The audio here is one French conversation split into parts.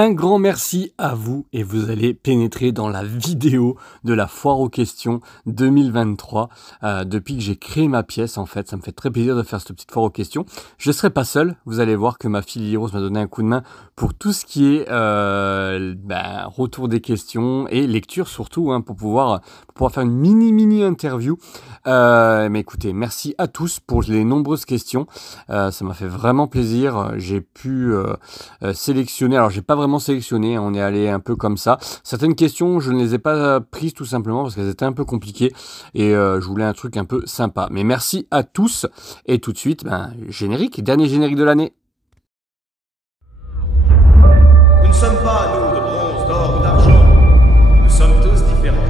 Un grand merci à vous et vous allez pénétrer dans la vidéo de la foire aux questions 2023. Depuis que j'ai créé ma pièce, en fait, ça me fait très plaisir de faire cette petite foire aux questions. Je ne serai pas seul, vous allez voir que ma fille Lily Rose m'a donné un coup de main pour tout ce qui est retour des questions et lecture surtout, pour pouvoir faire une mini interview. Mais écoutez, merci à tous pour les nombreuses questions. Ça m'a fait vraiment plaisir. J'ai pu sélectionner, alors j'ai pas vraiment sélectionné, on est allé un peu comme ça. Certaines questions, je ne les ai pas prises tout simplement parce qu'elles étaient un peu compliquées et je voulais un truc un peu sympa. Mais merci à tous et tout de suite, générique, dernier générique de l'année. Nous ne sommes pas, nous, de bronze, d'or ou d'argent. Nous sommes tous différents.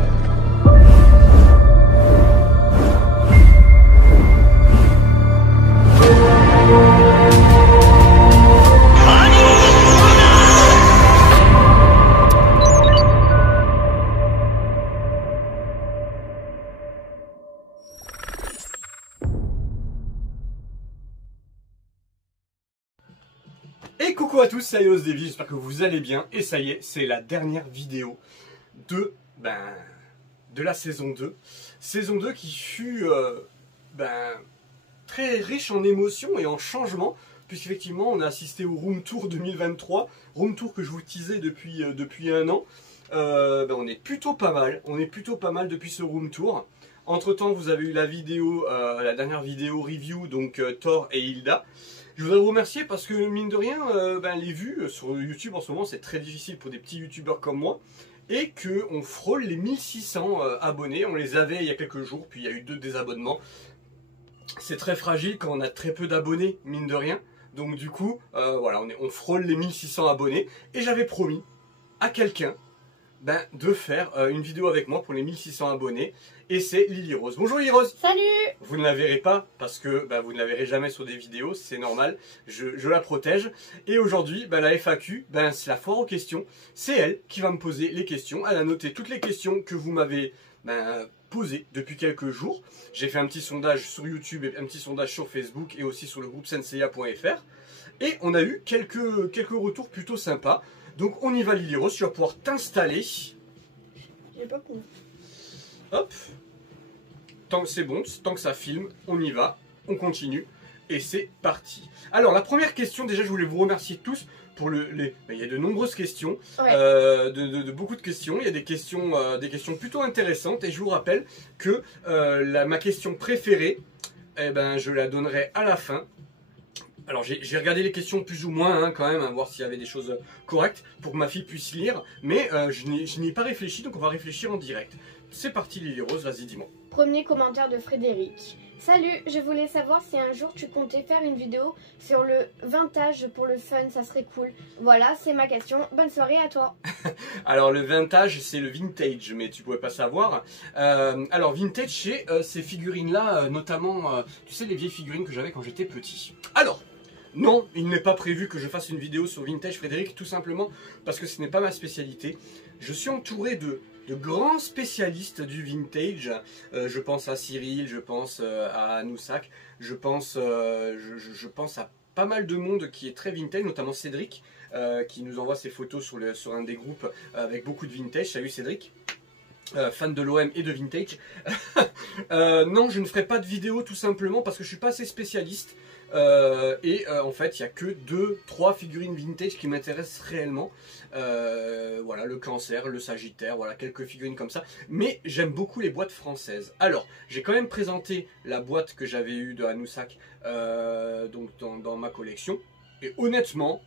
Et coucou à tous, c'est Ios Davy, j'espère que vous allez bien. Et ça y est, c'est la dernière vidéo de la saison 2. Saison 2 qui fut très riche en émotions et en changements, puisqu'effectivement on a assisté au Room Tour 2023, Room Tour que je vous teasais depuis un an. On est plutôt pas mal depuis ce Room Tour. Entre temps vous avez eu la vidéo, la dernière vidéo review, donc Thor et Hilda. Je voudrais vous remercier parce que mine de rien, les vues sur YouTube en ce moment c'est très difficile pour des petits youtubeurs comme moi et qu'on frôle les 1600 abonnés. On les avait il y a quelques jours, puis il y a eu 2 désabonnements. C'est très fragile quand on a très peu d'abonnés, mine de rien. Donc du coup, on frôle les 1600 abonnés et j'avais promis à quelqu'un de faire une vidéo avec moi pour les 1600 abonnés. Et c'est Lily Rose. Bonjour Lily Rose. Salut. Vous ne la verrez pas parce que vous ne la verrez jamais sur des vidéos, c'est normal, je la protège. Et aujourd'hui, la FAQ, c'est la foire aux questions. C'est elle qui va me poser les questions. Elle a noté toutes les questions que vous m'avez posées depuis quelques jours. J'ai fait un petit sondage sur YouTube et un petit sondage sur Facebook et aussi sur le groupe senseiya.fr. Et on a eu quelques retours plutôt sympas. Donc on y va Lily Rose, tu vas pouvoir t'installer. J'ai pas compris. Hop. Tant que c'est bon, tant que ça filme, on y va, on continue. Et c'est parti. Alors la première question, déjà je voulais vous remercier tous pour il y a de nombreuses questions, ouais. de beaucoup de questions. Il y a des questions plutôt intéressantes. Et je vous rappelle que ma question préférée, je la donnerai à la fin. Alors j'ai regardé les questions plus ou moins quand même, voir s'il y avait des choses correctes pour que ma fille puisse lire, mais je n'y ai pas réfléchi, donc on va réfléchir en direct. C'est parti Lily Rose, vas-y dis-moi. Premier commentaire de Frédéric. Salut, je voulais savoir si un jour tu comptais faire une vidéo sur le vintage pour le fun, ça serait cool. Voilà, c'est ma question. Bonne soirée à toi. Alors le vintage, c'est le vintage, mais tu pouvais pas savoir. Alors vintage, c'est ces figurines-là, notamment, tu sais, les vieilles figurines que j'avais quand j'étais petit. Alors, non, il n'est pas prévu que je fasse une vidéo sur vintage, Frédéric, tout simplement parce que ce n'est pas ma spécialité. Je suis entouré de grands spécialistes du vintage. Je pense à Cyril, je pense à Noussac, je pense à pas mal de monde qui est très vintage, notamment Cédric, qui nous envoie ses photos sur un des groupes avec beaucoup de vintage. Salut Cédric, fan de l'OM et de vintage. Non, je ne ferai pas de vidéo tout simplement parce que je suis pas assez spécialiste. En fait il n'y a que 2-3 figurines vintage qui m'intéressent réellement. Voilà, le cancer, le sagittaire, voilà, quelques figurines comme ça, mais j'aime beaucoup les boîtes françaises. Alors j'ai quand même présenté la boîte que j'avais eue de Anoussac donc dans ma collection, et honnêtement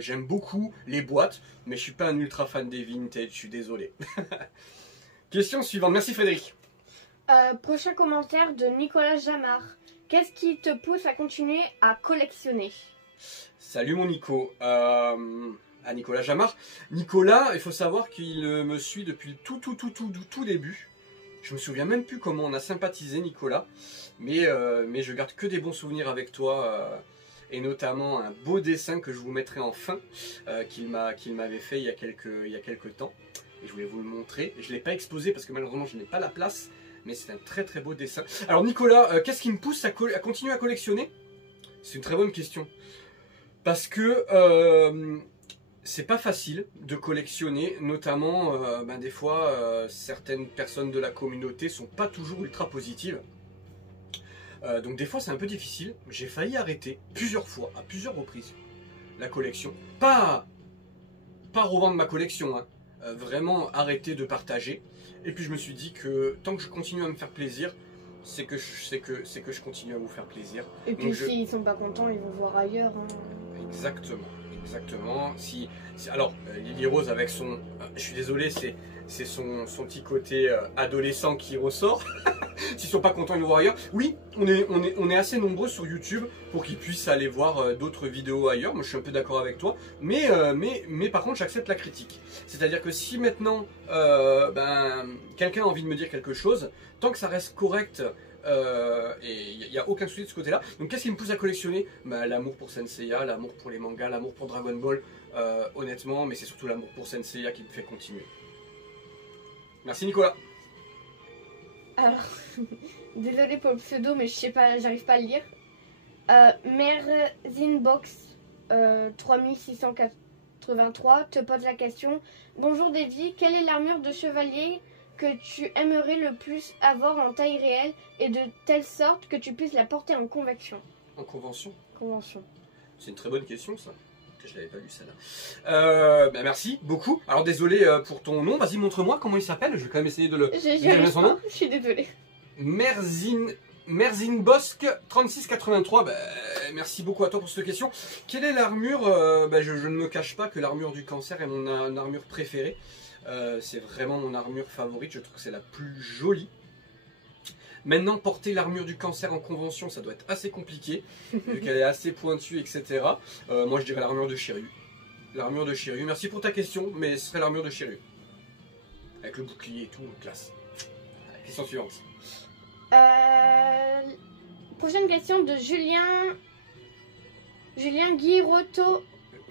j'aime beaucoup les boîtes, mais je suis pas un ultra fan des vintage, je suis désolé. Question suivante, merci Frédéric. Prochain commentaire de Nicolas Jamard. Qu'est-ce qui te pousse à continuer à collectionner? Salut mon Nico, à Nicolas Jamard. Nicolas, il faut savoir qu'il me suit depuis le tout début. Je me souviens même plus comment on a sympathisé Nicolas, mais je garde que des bons souvenirs avec toi, et notamment un beau dessin que je vous mettrai en fin, qu'il m'avait fait il y a quelques temps. Et je voulais vous le montrer. Je ne l'ai pas exposé parce que malheureusement je n'ai pas la place. Mais c'est un très beau dessin. Alors Nicolas, qu'est-ce qui me pousse à continuer à collectionner? C'est une très bonne question. Parce que c'est pas facile de collectionner, notamment des fois certaines personnes de la communauté sont pas toujours ultra positives. Donc des fois c'est un peu difficile. J'ai failli arrêter plusieurs fois, à plusieurs reprises, la collection. Pas revendre ma collection, hein. Vraiment arrêter de partager. Et puis je me suis dit que tant que je continue à me faire plaisir, c'est que je continue à vous faire plaisir. Et puis s'ils sont pas contents, ils vont voir ailleurs. Hein. Exactement. Alors, Lily Rose avec son... je suis désolé, c'est son petit côté adolescent qui ressort. S'ils sont pas contents, ils vont voir ailleurs. Oui, on est assez nombreux sur YouTube pour qu'ils puissent aller voir d'autres vidéos ailleurs. Moi, je suis un peu d'accord avec toi. Mais par contre, j'accepte la critique. C'est-à-dire que si maintenant, quelqu'un a envie de me dire quelque chose, tant que ça reste correct... et il n'y a aucun souci de ce côté-là. Donc qu'est-ce qui me pousse à collectionner? L'amour pour Senseiya, l'amour pour les mangas, l'amour pour Dragon Ball, honnêtement, mais c'est surtout l'amour pour Senseiya qui me fait continuer. Merci Nicolas. Alors, désolé pour le pseudo, mais je sais pas, j'arrive pas à le lire. Merzinbox 3683 te pose la question. Bonjour Davy, quelle est l'armure de chevalier que tu aimerais le plus avoir en taille réelle et de telle sorte que tu puisses la porter en convection? En convention? Convention. C'est une très bonne question ça. Je l'avais pas lu celle-là. Merci beaucoup. Alors désolé pour ton nom. Vas-y montre-moi comment il s'appelle. Je vais quand même essayer de le dire son nom. Je suis désolée. Merzinbosk 3683. Merci beaucoup à toi pour cette question. Quelle est l'armure? Je ne me cache pas que l'armure du cancer est mon armure préférée. C'est vraiment mon armure favorite, je trouve que c'est la plus jolie. Maintenant, porter l'armure du cancer en convention, ça doit être assez compliqué, vu qu'elle est assez pointue, etc. Moi, je dirais l'armure de Shiryu. L'armure de Shiryu. Merci pour ta question, mais ce serait l'armure de Shiryu. Avec le bouclier et tout, classe. Question suivante. Prochaine question de Julien Guirotto.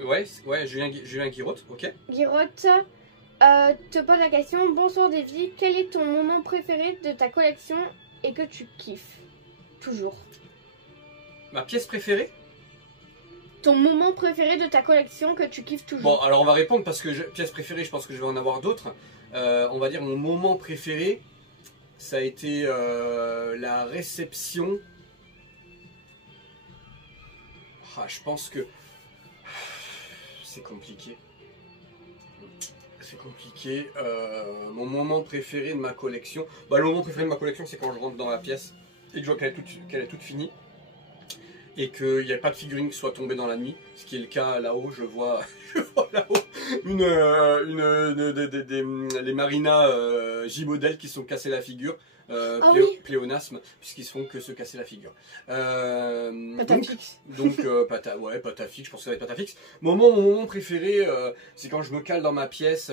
Ouais, Julien Guirotte, ok. Guirotte te pose la question. Bonsoir Davy, quel est ton moment préféré de ta collection et que tu kiffes toujours? Ma pièce préférée? Ton moment préféré de ta collection que tu kiffes toujours? Bon, alors on va répondre parce que pièce préférée, je pense que je vais en avoir d'autres. On va dire mon moment préféré, ça a été la réception. Je pense que c'est compliqué. C'est compliqué. Mon moment préféré de ma collection, le moment préféré de ma collection, c'est quand je rentre dans la pièce et que je vois qu'elle est toute finie et qu'il n'y a pas de figurine qui soit tombée dans la nuit, ce qui est le cas là-haut. Je vois là-haut les Marina J-Model qui sont cassés la figure. Pléonasme, puisqu'ils se font que se casser la figure. Patafix. Patafix, je pense que ça va être Patafix. Mon moment préféré, c'est quand je me cale dans ma pièce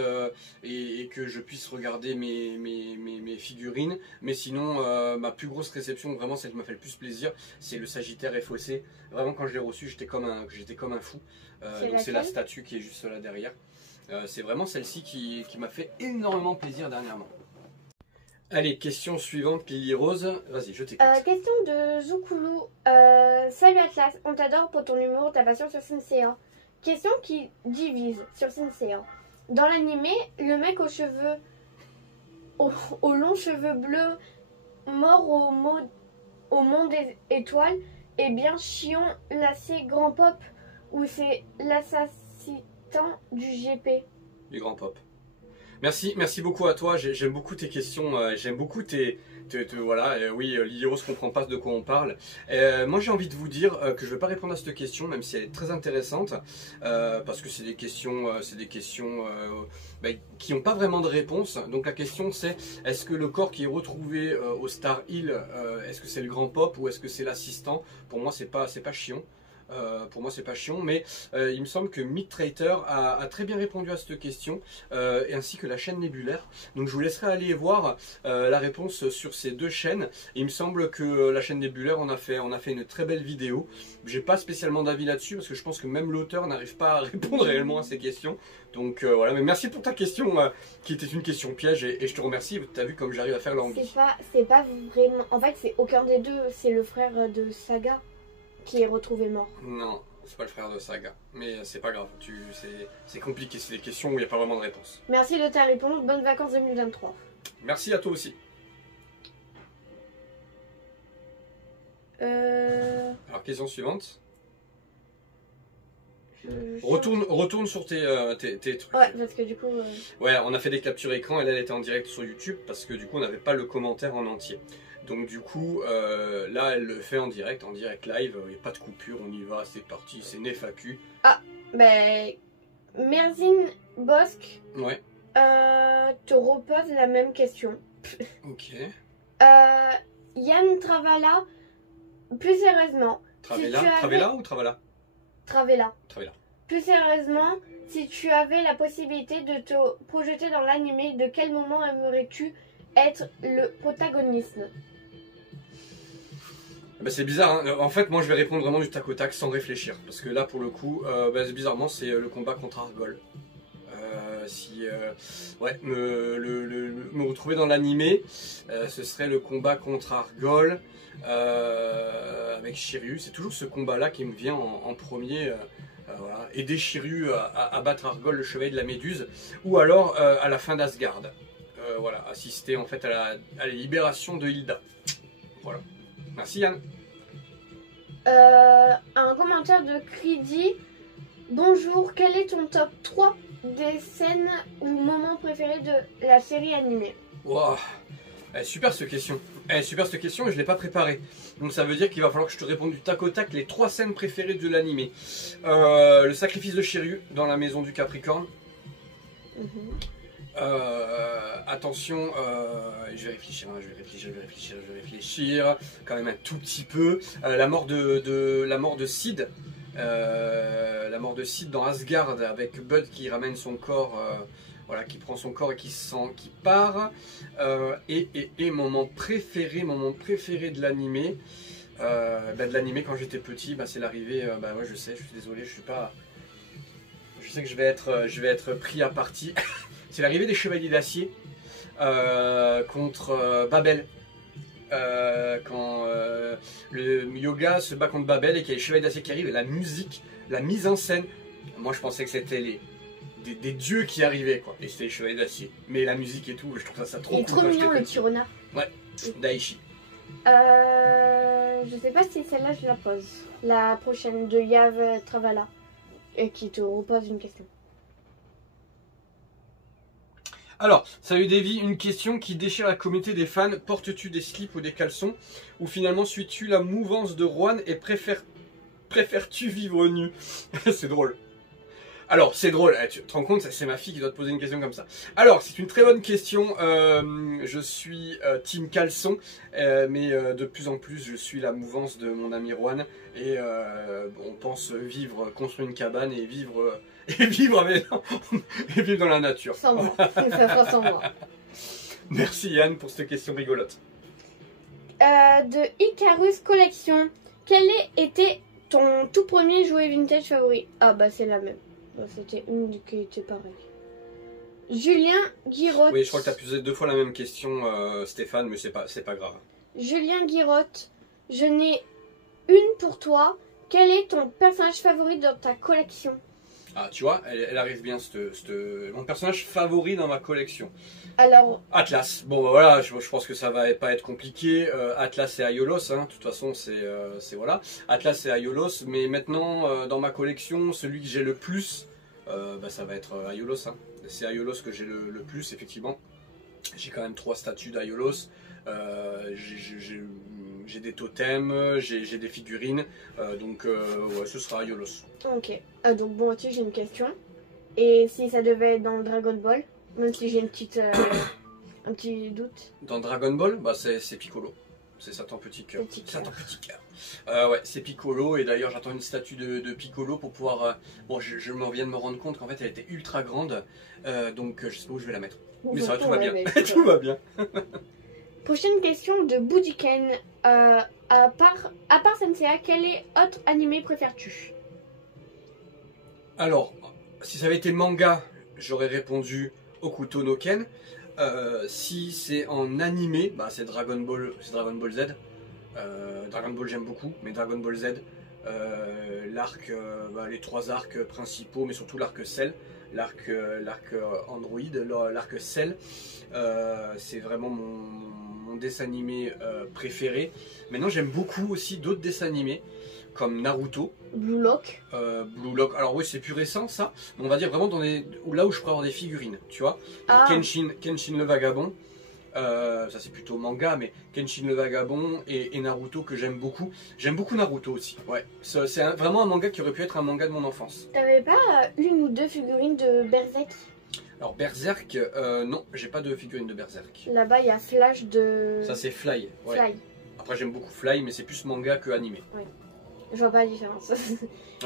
et que je puisse regarder mes figurines. Mais sinon, ma plus grosse réception, vraiment celle qui m'a fait le plus plaisir, c'est le Sagittaire FOC. Vraiment, quand je l'ai reçu, j'étais comme un fou. Donc c'est la statue qui est juste là derrière. C'est vraiment celle-ci qui m'a fait énormément plaisir dernièrement. Allez, question suivante, Lily Rose. Vas-y, je t'écoute. Question de Zoukoulou. Salut Atlas, on t'adore pour ton humour, ta passion sur Senseiya. Question qui divise sur Senseiya. Dans l'animé, le mec aux cheveux... aux longs cheveux bleus, mort au monde des étoiles, est bien Chion, lacé, grand pop, ou c'est l'assassin du GP? Du grand pop. Merci beaucoup à toi, j'aime beaucoup tes questions, j'aime beaucoup voilà, oui, Lily Rose comprend pas de quoi on parle. Moi j'ai envie de vous dire que je vais pas répondre à cette question, même si elle est très intéressante, parce que c'est des questions qui n'ont pas vraiment de réponse. Donc la question c'est, est-ce que le corps qui est retrouvé au Star Hill, est-ce que c'est le grand pop ou est-ce que c'est l'assistant? Pour moi c'est pas Chion. Mais il me semble que Meat Traitor a très bien répondu à cette question, et ainsi que la chaîne Nébulaire. Donc je vous laisserai aller voir la réponse sur ces deux chaînes. Et il me semble que la chaîne Nébulaire, on a fait une très belle vidéo. J'ai pas spécialement d'avis là-dessus parce que je pense que même l'auteur n'arrive pas à répondre réellement à ces questions. Donc voilà, mais merci pour ta question qui était une question piège, et je te remercie. Tu as vu comme j'arrive à faire l'anguille. C'est pas vraiment... En fait, c'est aucun des deux, c'est le frère de Saga qui est retrouvé mort. Non, c'est pas le frère de Saga. Mais c'est pas grave, c'est compliqué, c'est des questions où il n'y a pas vraiment de réponse. Merci de ta réponse. Bonnes vacances 2023. Merci à toi aussi. Alors, question suivante. Retourne sur tes trucs. Ouais, parce que du coup... Ouais, on a fait des captures écran et là elle était en direct sur YouTube parce que du coup on n'avait pas le commentaire en entier. Donc du coup, là elle le fait en direct live, il n'y a pas de coupure, on y va, c'est parti, c'est une FAQ. Ah, ben... Merzine Bosque Ouais. te repose la même question. Ok. Yann Travala, plus sérieusement... Travella, si tu avais... Travella ou Travala? Travella. Travella. Plus sérieusement, si tu avais la possibilité de te projeter dans l'animé, de quel moment aimerais-tu être le protagoniste? Bah c'est bizarre, hein. En fait moi je vais répondre vraiment du tac au tac sans réfléchir. Parce que là pour le coup, bizarrement c'est le combat contre Argol. Ouais, me retrouver dans l'animé, ce serait le combat contre Argol avec Shiryu. C'est toujours ce combat-là qui me vient en premier. Voilà. Aider Shiryu à battre Argol, le chevalier de la Méduse, ou alors à la fin d'Asgard. Voilà, assister en fait à la libération de Hilda. Voilà. Merci Yann. Un commentaire de Cridi. Bonjour, quel est ton top 3 des scènes ou moments préférés de la série animée? Wow. Super cette question. Super cette question et je ne l'ai pas préparée. Donc ça veut dire qu'il va falloir que je te réponde du tac au tac les 3 scènes préférées de l'animé. Le sacrifice de Shiryu dans la maison du Capricorne. Attention, je vais réfléchir quand même un tout petit peu. La mort de Sid. La mort de Sid dans Asgard avec Bud qui ramène son corps, voilà, qui prend son corps et qui part. Et moment préféré de l'animé. De l'animé quand j'étais petit, c'est l'arrivée. Ouais, je sais, je suis désolé, je sais que je vais être pris à partie. C'est l'arrivée des Chevaliers d'Acier contre Babel. Quand le Yoga se bat contre Babel et qu'il y a les Chevaliers d'Acier qui arrivent, et la musique, la mise en scène, moi je pensais que c'était des dieux qui arrivaient, quoi. Et c'était les Chevaliers d'Acier. Mais la musique et tout, je trouve ça trop cool. Trop mignon le petit renard. Ouais, Daichi. Je sais pas si celle-là je la pose. La prochaine de Yav Travala. Et qui te repose une question. Alors, salut Davy, une question qui déchire la communauté des fans. Portes-tu des slips ou des caleçons? Ou finalement suis-tu la mouvance de Juan et préfères-tu vivre nu? C'est drôle. Alors, c'est drôle, tu te rends compte, c'est ma fille qui doit te poser une question comme ça. Alors, c'est une très bonne question. Je suis team caleçon, mais de plus en plus, je suis la mouvance de mon ami Juan. Et on pense construire une cabane et vivre dans la nature. Sans moi, ça fera sans moi. Merci Yann pour cette question rigolote. De Icarus Collection, quel était ton tout premier jouet vintage favori? Ah bah c'est la même. C'était une qui était pareille. Julien Guirotte. Oui, je crois que tu as posé 2 fois la même question, Stéphane, mais c'est pas grave. Julien Guirotte, je n'ai une pour toi. Quel est ton personnage favori dans ta collection? Ah, tu vois, elle arrive bien, mon personnage favori dans ma collection. Alors... Atlas. Bon, voilà, je pense que ça va pas être compliqué. Atlas et Aiolos, hein, de toute façon, c'est voilà. Atlas et Aiolos, mais maintenant, dans ma collection, celui que j'ai le plus, ça va être Aiolos. Hein. C'est Aiolos que j'ai le plus, effectivement. J'ai quand même 3 statues d'Aiolos. J'ai des totems, j'ai des figurines, donc ouais, ce sera Aiolos. Ok, donc bon, j'ai une question. Et si ça devait être dans Dragon Ball, même si j'ai un petit doute. Dans Dragon Ball, c'est Piccolo. C'est Satan Petit Cœur. Ouais, c'est Piccolo, et d'ailleurs j'attends une statue de Piccolo pour pouvoir... bon, je m'en viens de me rendre compte qu'en fait elle était ultra grande, donc je sais pas où je vais la mettre. Mais ça va, tout va bien. Tout va bien. Prochaine question de Boudiken. À part Senseiya, quel autre animé préfères-tu? Alors, si ça avait été manga, j'aurais répondu Hokuto no Ken. Si c'est en animé, c'est Dragon Ball Z. Dragon Ball j'aime beaucoup, mais Dragon Ball Z, l'arc, les 3 arcs principaux, mais surtout l'arc Cell, l'arc Android, l'arc Cell. C'est vraiment mon dessin animé préféré. Maintenant, j'aime beaucoup aussi d'autres dessins animés, comme Naruto. Blue Lock. Blue Lock, alors oui, c'est plus récent ça, mais on va dire vraiment là où je pourrais avoir des figurines, tu vois. Ah. Kenshin le Vagabond. Ça c'est plutôt manga, mais Kenshin le Vagabond et Naruto que j'aime beaucoup. J'aime beaucoup Naruto aussi. Ouais, c'est vraiment un manga qui aurait pu être un manga de mon enfance. T'avais pas une ou deux figurines de Berserk? Alors Berserk, non, j'ai pas de figurine de Berserk. Là-bas, il y a Flash de... Ça c'est Fly. Ouais. Fly. Après j'aime beaucoup Fly, mais c'est plus manga que animé. Ouais. Je vois pas la différence.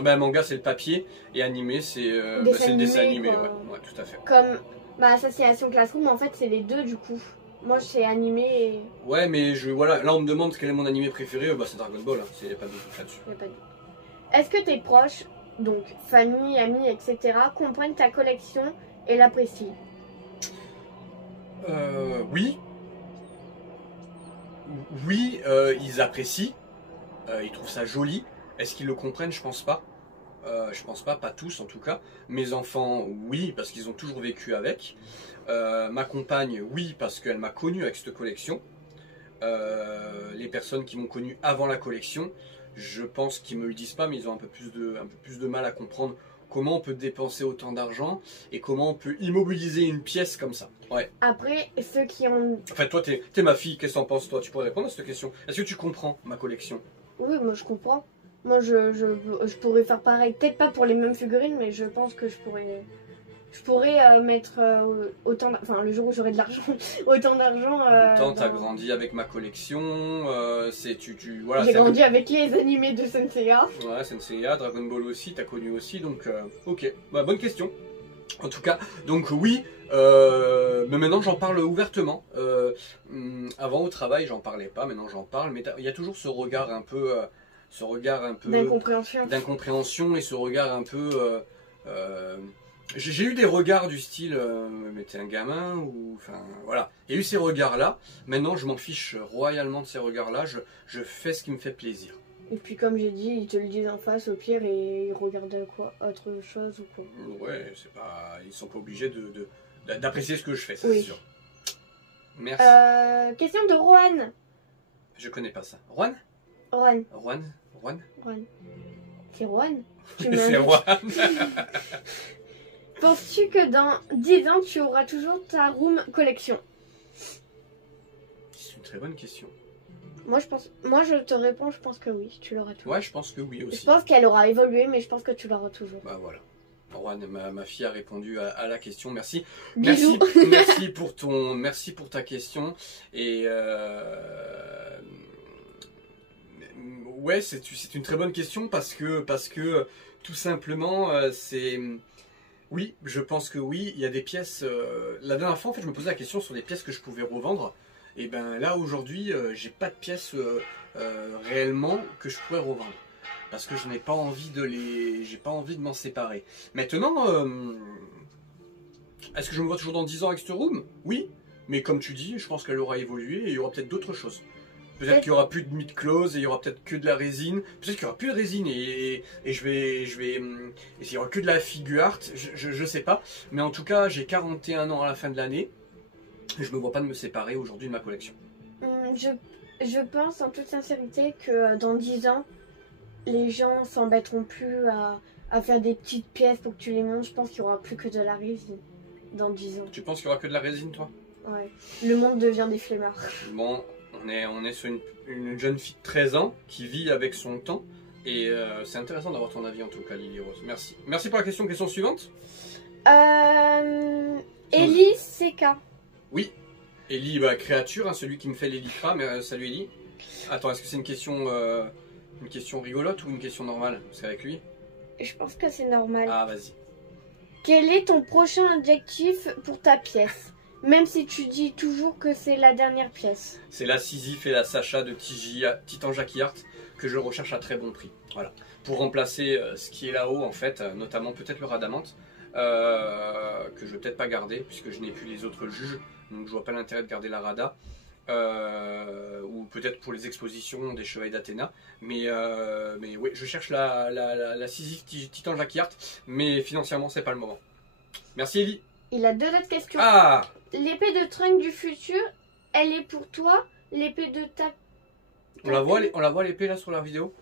Manga c'est le papier et animé c'est le dessin animé. Ouais. Ouais, tout à fait. Comme Assassination Classroom, en fait, c'est les deux du coup. Moi, c'est animé et... Ouais, mais voilà, là on me demande quel est mon animé préféré, c'est Dragon Ball, hein. Il n'y a pas de doute là-dessus. Y a pas de doute. Est-ce que tes proches, donc famille, amis, etc., comprennent ta collection et l'apprécient? Oui. Oui, ils apprécient. Ils trouvent ça joli. Est-ce qu'ils le comprennent? Je pense pas. Je pense pas tous en tout cas. Mes enfants, oui, parce qu'ils ont toujours vécu avec. Ma compagne, oui, parce qu'elle m'a connu avec cette collection. Les personnes qui m'ont connu avant la collection, je pense qu'ils me le disent pas, mais ils ont un peu plus de mal à comprendre comment on peut dépenser autant d'argent et comment on peut immobiliser une pièce comme ça. Ouais. Après, ceux qui ont... En fait, toi, t'es ma fille, qu'est-ce que t'en penses, toi? Tu pourrais répondre à cette question. Est-ce que tu comprends ma collection? Oui, moi je comprends. Moi je pourrais faire pareil. Peut-être pas pour les mêmes figurines, mais je pense que je pourrais mettre autant... Enfin, le jour où j'aurai de l'argent, autant d'argent... Tant t'as grandi avec ma collection, voilà. J'ai grandi avec les animés de Senseiya. Ouais, Senseiya, Dragon Ball aussi, t'as connu aussi, donc ok. Bonne question. En tout cas, donc oui, mais maintenant j'en parle ouvertement. Avant au travail j'en parlais pas, maintenant j'en parle, mais il y a toujours ce regard un peu d'incompréhension et ce regard un peu... j'ai eu des regards du style mais t'es un gamin ou enfin voilà, il y a eu ces regards là. Maintenant je m'en fiche royalement de ces regards là, je fais ce qui me fait plaisir. Et puis comme j'ai dit, ils te le disent en face au pire et ils regardent quoi, autre chose ou quoi. Ouais, c'est pas, ils sont pas obligés d'apprécier ce que je fais, c'est oui. sûr. Merci. Question de Rohan. Je connais pas ça. Rohan. C'est Rohan. C'est Rohan. Penses-tu que dans 10 ans, tu auras toujours ta room collection? C'est une très bonne question. Moi je te réponds, je pense que oui, tu l'auras toujours. Ouais, je pense que oui aussi. Je pense qu'elle aura évolué, mais je pense que tu l'auras toujours. Bah voilà. Rohan, ma fille a répondu à la question. Merci. Bisous. Merci pour ta question. Et ouais, c'est une très bonne question parce que tout simplement c'est... Oui, je pense que oui, il y a des pièces... La dernière fois, en fait, je me posais la question sur des pièces que je pouvais revendre. Et ben là, aujourd'hui, j'ai pas de pièces réellement que je pourrais revendre. Parce que je n'ai pas envie j'ai pas envie de m'en séparer. Maintenant, est-ce que je me vois toujours dans 10 ans avec cette room? Oui, mais comme tu dis, je pense qu'elle aura évolué et il y aura peut-être d'autres choses. Peut-être qu'il n'y aura plus de mid-close et il y aura peut-être que de la résine. Peut-être qu'il n'y aura plus de résine et il y aura que de la figure art. Je sais pas. Mais en tout cas, j'ai 41 ans à la fin de l'année. Et je me vois pas de me séparer aujourd'hui de ma collection. Je pense en toute sincérité que dans 10 ans, les gens s'embêteront plus à faire des petites pièces pour que tu les montes. Je pense qu'il n'y aura plus que de la résine dans 10 ans. Tu penses qu'il n'y aura que de la résine, toi? Ouais. Le monde devient des flemmards. Bon, on est sur une jeune fille de 13 ans qui vit avec son temps. Et c'est intéressant d'avoir ton avis en tout cas, Lily Rose. Merci. Merci pour la question. Question suivante. Ellie CK. Oui. Ellie, créature, hein, celui qui me fait les lycras. Mais salut Ellie. Attends, est-ce que c'est une question rigolote ou une question normale? C'est avec lui? Je pense que c'est normal. Ah, vas-y. Quel est ton prochain adjectif pour ta pièce? Même si tu dis toujours que c'est la dernière pièce. C'est la Sisyphe et la Sacha de Titan Jackie Art que je recherche à très bon prix. Voilà. Pour remplacer ce qui est là-haut, en fait, notamment peut-être le Radamante, que je vais peut-être pas garder, puisque je n'ai plus les autres juges, donc je vois pas l'intérêt de garder la Rada. ou peut-être pour les expositions des Chevaliers d'Athéna. Mais oui, je cherche la Sisyphe Titan Jacques Art, mais financièrement, c'est pas le moment. Merci Ellie. Il a 2 autres questions. Ah, L'épée de Trunks du futur, elle est pour toi. L'épée de ta... on la voit l'épée là sur la vidéo?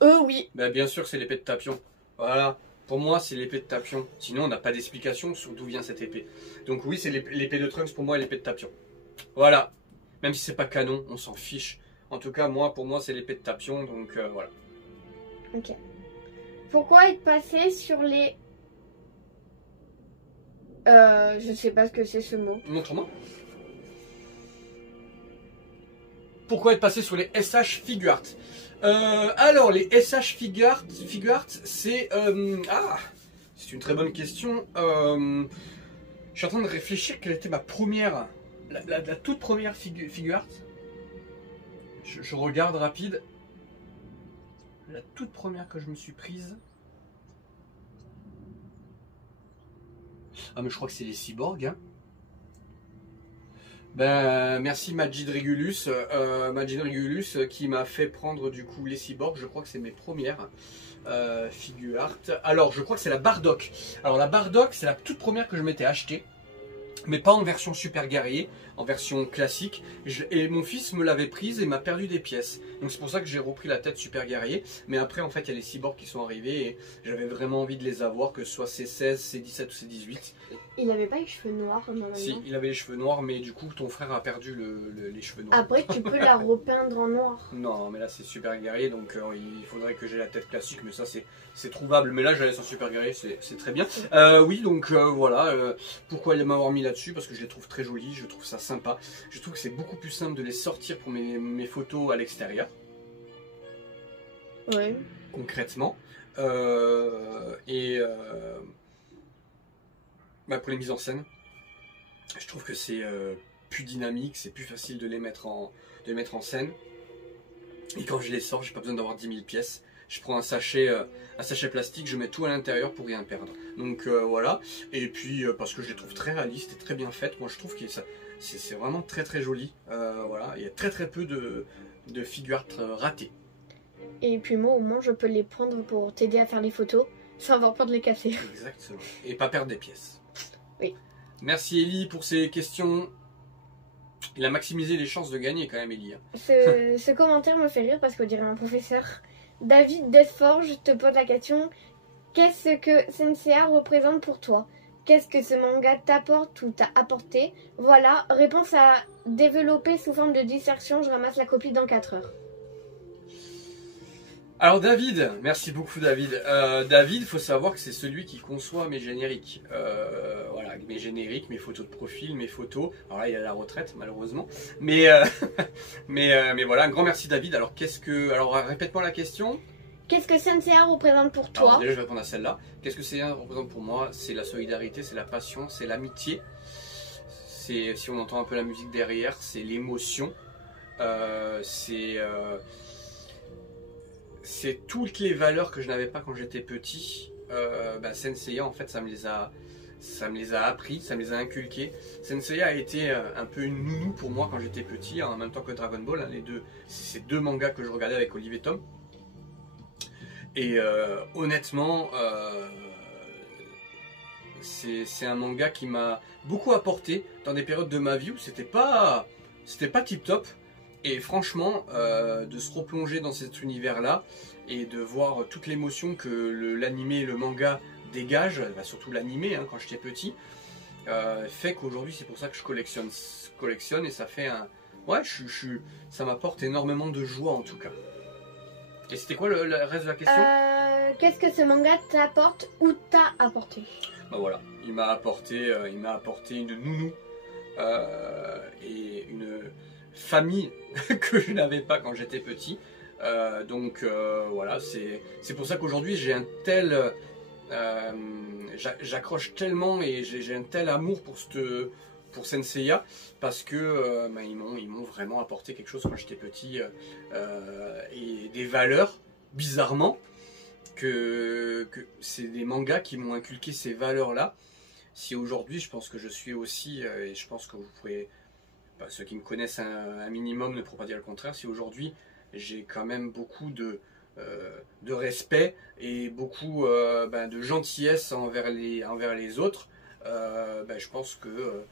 Oui. Ben, bien sûr, c'est l'épée de Tapion. Voilà. Pour moi, c'est l'épée de Tapion. Sinon, on n'a pas d'explication sur d'où vient cette épée. Donc oui, c'est l'épée de Trunks, pour moi, et l'épée de Tapion. Voilà. Même si c'est pas canon, on s'en fiche. En tout cas, pour moi, c'est l'épée de Tapion, donc voilà. Ok. Pourquoi être passé sur les... je sais pas ce que c'est ce mot. Montre-moi. Pourquoi être passé sur les SH Figuart? Alors, les SH Figuart, c'est... c'est une très bonne question. Je suis en train de réfléchir quelle était ma première... La toute première Figuart. Je regarde rapide. La toute première que je me suis prise. Ah mais je crois que c'est les cyborgs. Hein. Ben merci Majid Regulus. Majid Regulus qui m'a fait prendre du coup les cyborgs. Je crois que c'est mes premières Figuart. Alors je crois que c'est la Bardock. Alors la Bardock c'est la toute première que je m'étais achetée. Mais pas en version super guerrier, en version classique. Et mon fils me l'avait prise et m'a perdu des pièces. Donc c'est pour ça que j'ai repris la tête super guerrier. Mais après en fait il y a les cyborgs qui sont arrivés et j'avais vraiment envie de les avoir, que ce soit C16, C17 ou C18. Il avait pas les cheveux noirs normalement. Si, il avait les cheveux noirs, mais du coup ton frère a perdu les cheveux noirs. Après tu peux la repeindre en noir. Non mais là c'est super guerrier, donc il faudrait que j'ai la tête classique, mais ça c'est trouvable. Mais là je la laisse en super guerrier, c'est très bien. Oui donc voilà, pourquoi m'avoir mis là-dessus? Parce que je les trouve très jolies, je trouve ça sympa. Je trouve que c'est beaucoup plus simple de les sortir pour mes photos à l'extérieur. Ouais. Concrètement. Pour les mises en scène, je trouve que c'est plus dynamique, c'est plus facile de les mettre en scène. Et quand je les sors, j'ai pas besoin d'avoir 10 000 pièces. Je prends un sachet plastique, je mets tout à l'intérieur pour rien perdre. Donc voilà. Et puis parce que je les trouve très réalistes et très bien faites. Moi je trouve que c'est vraiment très très joli. Voilà. Il y a très peu de figures ratées. Et puis moi au moins je peux les prendre pour t'aider à faire les photos sans avoir peur de les casser. Exactement. Et pas perdre des pièces. Oui. Merci Ellie pour ces questions. Il a maximisé les chances de gagner quand même Ellie. Ce commentaire me fait rire parce qu'on dirait un professeur. David Deathforge te pose la question: qu'est-ce que Senseiya représente pour toi? Qu'est-ce que ce manga t'apporte ou t'a apporté? Voilà, réponse à développer sous forme de dissertation, je ramasse la copie dans 4 heures. Alors David, merci beaucoup David. David, faut savoir que c'est celui qui conçoit mes génériques. Voilà, mes génériques, mes photos de profil, mes photos. Alors là, il est à la retraite malheureusement. Mais voilà, un grand merci David. Alors répète-moi la question. Qu'est-ce que Senseiya représente pour toi? Alors, déjà, je vais répondre à celle-là. Qu'est-ce que Senseiya représente pour moi? C'est la solidarité, c'est la passion, c'est l'amitié. C'est, si on entend un peu la musique derrière, c'est l'émotion. C'est toutes les valeurs que je n'avais pas quand j'étais petit. Senseiya, en fait, ça me les a appris, ça me les a inculqués. Senseiya a été un peu une nounou pour moi quand j'étais petit, en même temps que Dragon Ball. Hein, c'est 2 mangas que je regardais avec Olivier Tom. Et honnêtement, c'est un manga qui m'a beaucoup apporté dans des périodes de ma vie où c'était pas tip top. Et franchement, de se replonger dans cet univers-là et de voir toute l'émotion que l'animé et le manga dégagent, surtout l'animé hein, quand j'étais petit, fait qu'aujourd'hui c'est pour ça que je collectionne et ça fait un... Ouais, ça m'apporte énormément de joie en tout cas. Et c'était quoi le reste de la question? Qu'est-ce que ce manga t'apporte ou t'a apporté? Voilà, il m'a apporté une nounou et une famille que je n'avais pas quand j'étais petit. Voilà, c'est pour ça qu'aujourd'hui j'ai un tel... j'accroche tellement et j'ai un tel amour pour Senseiya parce que ils m'ont vraiment apporté quelque chose quand j'étais petit et des valeurs, bizarrement, que c'est des mangas qui m'ont inculqué ces valeurs-là. Si aujourd'hui je pense que je suis aussi, et je pense que vous pouvez ceux qui me connaissent un minimum ne pourront pas dire le contraire, si aujourd'hui j'ai quand même beaucoup de respect et beaucoup de gentillesse envers les autres, je pense que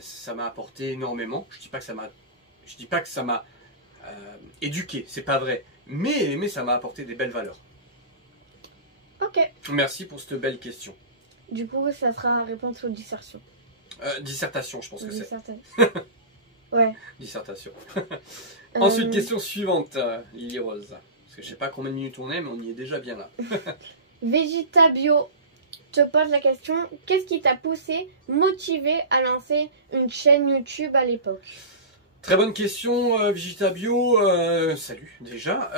ça m'a apporté énormément. Je dis pas que ça m'a éduqué, c'est pas vrai, mais ça m'a apporté des belles valeurs. Ok. Merci pour cette belle question. Du coup, ça sera réponse aux dissertations. Dissertation, je pense que c'est. Ouais. Dissertation. Ensuite, question suivante, Lily Rose. Parce que je sais pas combien de minutes on est, mais on y est déjà bien là. Vegeta Bio te pose la question, qu'est-ce qui t'a motivé à lancer une chaîne YouTube à l'époque? Très bonne question, Vegeta Bio. Salut déjà.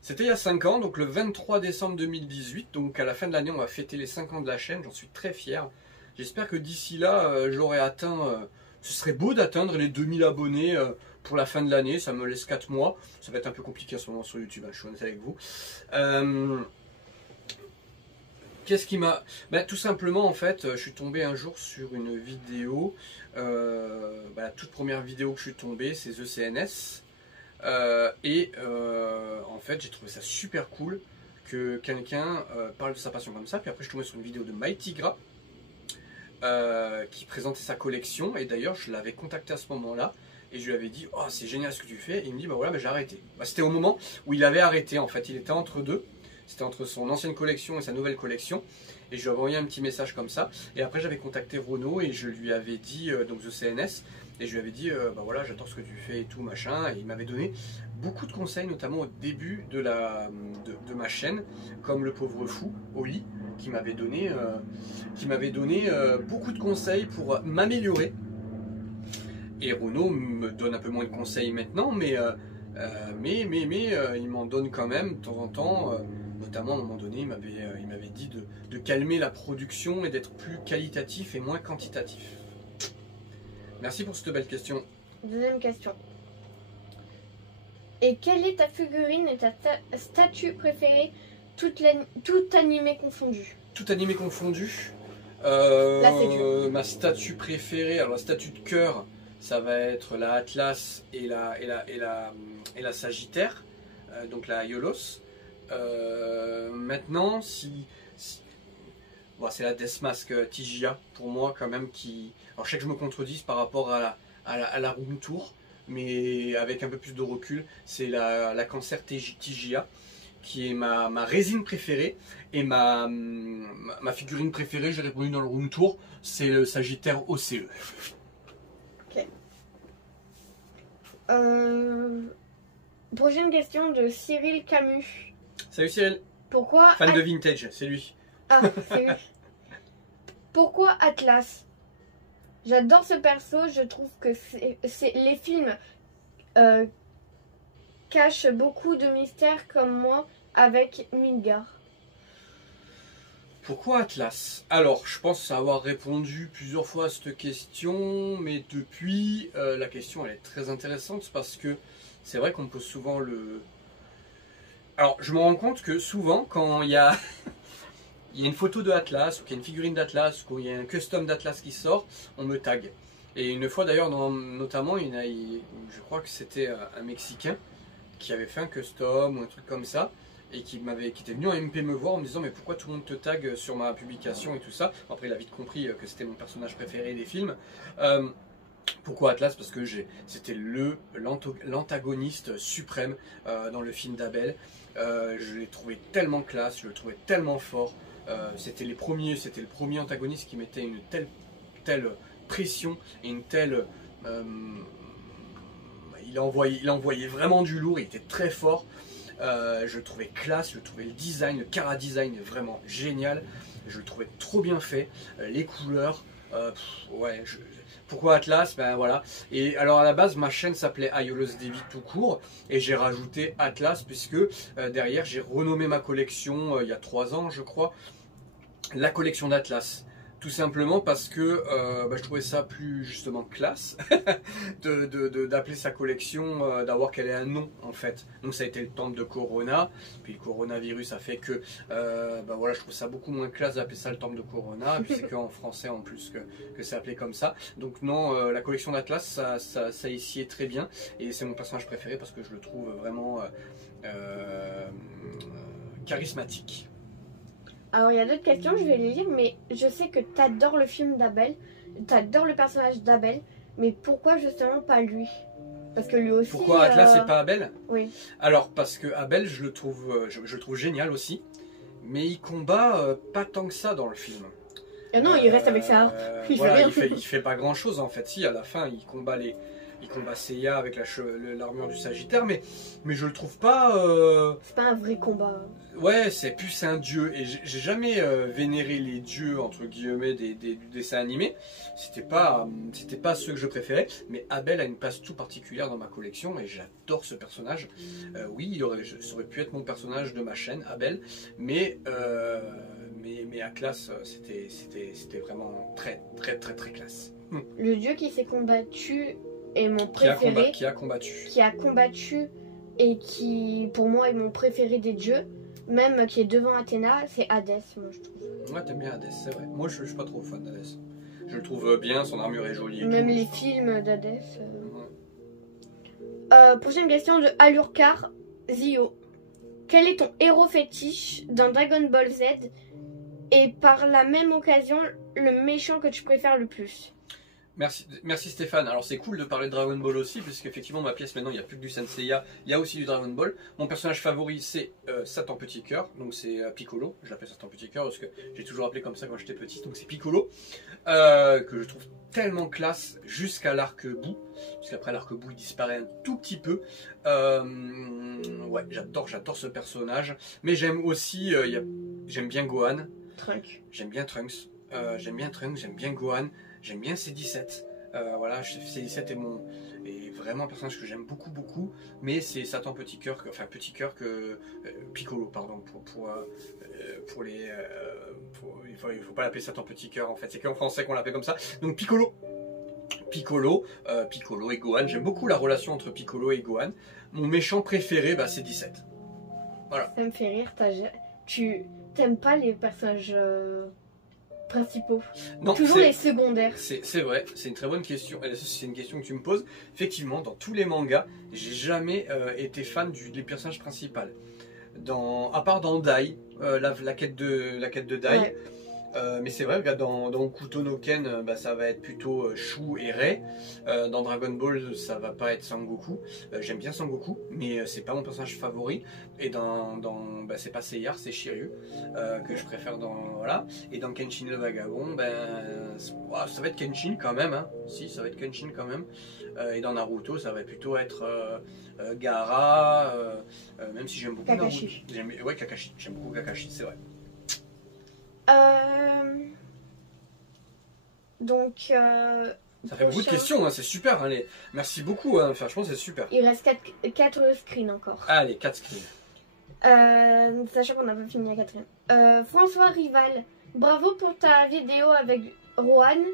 C'était il y a 5 ans, donc le 23 décembre 2018. Donc à la fin de l'année, on va fêter les 5 ans de la chaîne. J'en suis très fier. J'espère que d'ici là, j'aurai atteint... ce serait beau d'atteindre les 2000 abonnés pour la fin de l'année. Ça me laisse 4 mois. Ça va être un peu compliqué à ce moment sur YouTube, hein, je suis honnête avec vous. Qu'est-ce qui m'a... tout simplement, en fait, je suis tombé un jour sur une vidéo. La toute première vidéo que je suis tombé, c'est The CNS. En fait, j'ai trouvé ça super cool que quelqu'un parle de sa passion comme ça. Puis après, je suis tombé sur une vidéo de Mightygra qui présentait sa collection. Et d'ailleurs, je l'avais contacté à ce moment-là. Et je lui avais dit, oh, c'est génial ce que tu fais. Et il me dit, bah voilà, j'ai arrêté. C'était au moment où il avait arrêté, en fait. Il était entre deux. C'était entre son ancienne collection et sa nouvelle collection. Et je lui avais envoyé un petit message comme ça. Et après, j'avais contacté Renaud et je lui avais dit, donc The CNS. Et je lui avais dit, bah voilà, j'adore ce que tu fais et tout, machin. Et il m'avait donné beaucoup de conseils, notamment au début de ma chaîne, comme le pauvre fou, Oli, qui m'avait donné, beaucoup de conseils pour m'améliorer. Et Renaud me donne un peu moins de conseils maintenant, mais il m'en donne quand même de temps en temps. Notamment, à un moment donné, il m'avait dit de calmer la production et d'être plus qualitatif et moins quantitatif. Merci pour cette belle question. Deuxième question. Et quelle est ta figurine et ta statue préférée, tout animé confondu? Tout animé confondu. Là, c'est dur. Ma statue préférée, alors la statue de cœur, ça va être la Atlas et la Sagittaire, donc la Aiolos. Maintenant, c'est la Deathmask Tygia pour moi quand même qui... Alors je sais que je me contredise par rapport à la Room Tour, mais avec un peu plus de recul, c'est la Cancer Tygia qui est ma résine préférée et ma figurine préférée, j'ai répondu dans le Room Tour, c'est le Sagittaire OCE. Ok. Prochaine question de Cyril Camus. Salut Cyril. Pourquoi... Fan de vintage, c'est lui. Ah, c'est lui. Pourquoi Atlas? J'adore ce perso, je trouve que les films cachent beaucoup de mystères comme moi avec Midgar. Pourquoi Atlas? Alors, je pense avoir répondu plusieurs fois à cette question, mais depuis, la question elle est très intéressante parce que c'est vrai qu'on me pose souvent le... Alors, je me rends compte que souvent, quand il y a... il y a une photo de Atlas, ou qu'il y a une figurine d'Atlas, ou qu'il y a un custom d'Atlas qui sort, on me tag. Et une fois d'ailleurs, notamment, je crois que c'était un Mexicain qui avait fait un custom ou un truc comme ça, et qui était venu en MP me voir en me disant mais pourquoi tout le monde te tag sur ma publication et tout ça. Après il a vite compris que c'était mon personnage préféré des films. Pourquoi Atlas? Parce que c'était l'antagoniste suprême dans le film d'Abel. Je l'ai trouvé tellement classe, je le trouvais tellement fort. C'était le premier antagoniste qui mettait une telle pression et une telle... il envoyait vraiment du lourd, il était très fort. Je le trouvais classe, je le trouvais le design, le chara-design vraiment génial. Je le trouvais trop bien fait, les couleurs, ouais... Pourquoi Atlas? Ben voilà. Et alors à la base, ma chaîne s'appelait Aiolos David tout court. Et j'ai rajouté Atlas puisque derrière, j'ai renommé ma collection il y a 3 ans, je crois. La collection d'Atlas. Tout simplement parce que je trouvais ça plus justement classe d'appeler sa collection, d'avoir qu'elle ait un nom en fait. Donc ça a été le temple de Corona, puis le coronavirus a fait que voilà, je trouve ça beaucoup moins classe d'appeler ça le temple de Corona, et puis c'est qu'en français en plus que c'est appelé comme ça. Donc non, la collection d'Atlas ça y est très bien, et c'est mon personnage préféré parce que je le trouve vraiment charismatique. Alors il y a d'autres questions, je vais les lire, mais je sais que tu adores le film d'Abel, tu adores le personnage d'Abel, mais pourquoi justement pas lui? Parce que lui aussi... Pourquoi Atlas et pas Abel? Oui. Alors parce que Abel je le trouve génial aussi, mais il combat pas tant que ça dans le film. Non, il reste avec sa harpe, voilà, fait rien. il fait pas grand chose en fait. Si, à la fin il combat Seiya avec l'armure du Sagittaire, mais je le trouve pas... C'est pas un vrai combat. Ouais, c'est plus un dieu, et j'ai jamais vénéré les dieux entre guillemets du dessin animé. C'était pas ceux que je préférais, mais Abel a une place tout particulière dans ma collection et j'adore ce personnage. Oui, ça aurait pu être mon personnage de ma chaîne, Abel, mais Atlas, c'était vraiment très classe. Le dieu qui s'est combattu est mon préféré. Qui a combattu. Qui a combattu et qui, pour moi, est mon préféré des dieux. Même qui est devant Athéna, c'est Hadès, moi je trouve. Ouais, t'aimes bien Hadès, c'est vrai. Moi je suis pas trop fan d'Hadès. Je le trouve bien, son armure est jolie. Même les films d'Hadès. Prochaine question de Alurkar Zio. Quel est ton héros fétiche dans Dragon Ball Z et par la même occasion le méchant que tu préfères le plus? Merci Stéphane. Alors c'est cool de parler de Dragon Ball aussi, parce qu'effectivement ma pièce maintenant il n'y a plus que du Senseiya, il y a aussi du Dragon Ball. Mon personnage favori c'est Satan Petit Cœur, donc c'est Piccolo. Je l'appelle Satan Petit Cœur parce que j'ai toujours appelé comme ça quand j'étais petit, donc c'est Piccolo, que je trouve tellement classe jusqu'à l'arc bout, parce qu'après l'arc bout il disparaît un tout petit peu. Ouais, j'adore ce personnage, mais j'aime aussi, j'aime bien Gohan. Trunks. J'aime bien Trunks, j'aime bien Gohan. J'aime bien C17, voilà, C17 est vraiment un personnage que j'aime beaucoup, mais c'est Satan Petit Cœur, que Piccolo, pardon, il faut pas l'appeler Satan Petit Cœur en fait, c'est qu'en français qu'on l'appelle comme ça, donc Piccolo et Gohan, j'aime beaucoup la relation entre Piccolo et Gohan. Mon méchant préféré, c'est 17. Voilà. Ça me fait rire, tu t'aimes pas les personnages... principaux. Non, toujours les secondaires. C'est vrai, c'est une très bonne question. C'est une question que tu me poses. Effectivement, dans tous les mangas, j'ai jamais été fan des personnages principaux. À part dans Dai, la quête de Dai. Ouais. Mais c'est vrai, regarde, dans Kuto no Ken, ça va être plutôt Shu et Rei. Dans Dragon Ball, ça va pas être Sangoku. J'aime bien Sangoku, mais c'est pas mon personnage favori. Et c'est pas Seiya, c'est Shiryu que je préfère voilà. Et dans Kenshin le Vagabond, ça va être Kenshin quand même. Hein. Si, ça va être Kenshin quand même. Et dans Naruto, ça va plutôt être Gaara. Même si j'aime beaucoup Kakashi. Naruto. Ouais, Kakashi. J'aime beaucoup Kakashi, c'est vrai. Donc, ça fait beaucoup de questions, hein, c'est super. Hein, merci beaucoup, hein, franchement, c'est super. Il reste 4 screens encore. Allez, 4 screens. Sachant qu'on n'a pas fini la 4e. François Rival, bravo pour ta vidéo avec Rohan.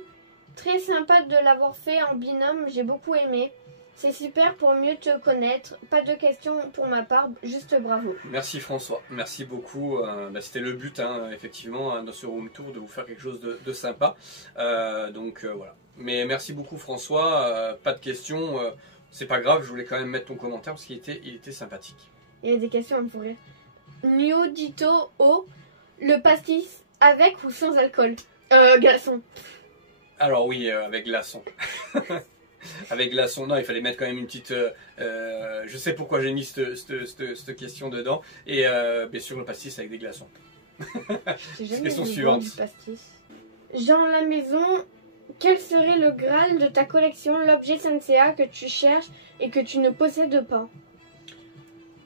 Très sympa de l'avoir fait en binôme, j'ai beaucoup aimé. C'est super pour mieux te connaître. Pas de questions pour ma part, juste bravo. Merci François, merci beaucoup. C'était le but, hein, effectivement, dans ce room tour, de vous faire quelque chose de sympa. Voilà. Mais merci beaucoup François. Pas de questions, c'est pas grave. Je voulais quand même mettre ton commentaire parce qu'il était sympathique. Il y a des questions à me pourrir. Niodito O, le pastis avec ou sans alcool? Glaçon. Alors oui, avec glaçon. Avec glaçon, non, il fallait mettre quand même une petite... je sais pourquoi j'ai mis cette question dedans. Et bien sûr, le pastis avec des glaçons. Question suivante. Jean la maison, quel serait le Graal de ta collection, l'objet Senseiya que tu cherches et que tu ne possèdes pas?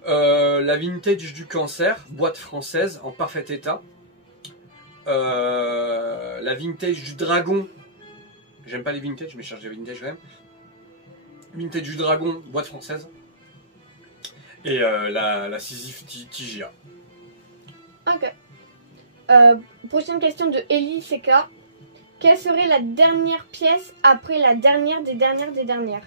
La vintage du cancer, boîte française, en parfait état. La vintage du dragon. J'aime pas les vintage, mais je cherche des vintage quand même. Vintage du dragon, boîte française. Et la Sisyphe TGA. Ok. Prochaine question de Eli Seka. Quelle serait la dernière pièce après la dernière des dernières des dernières?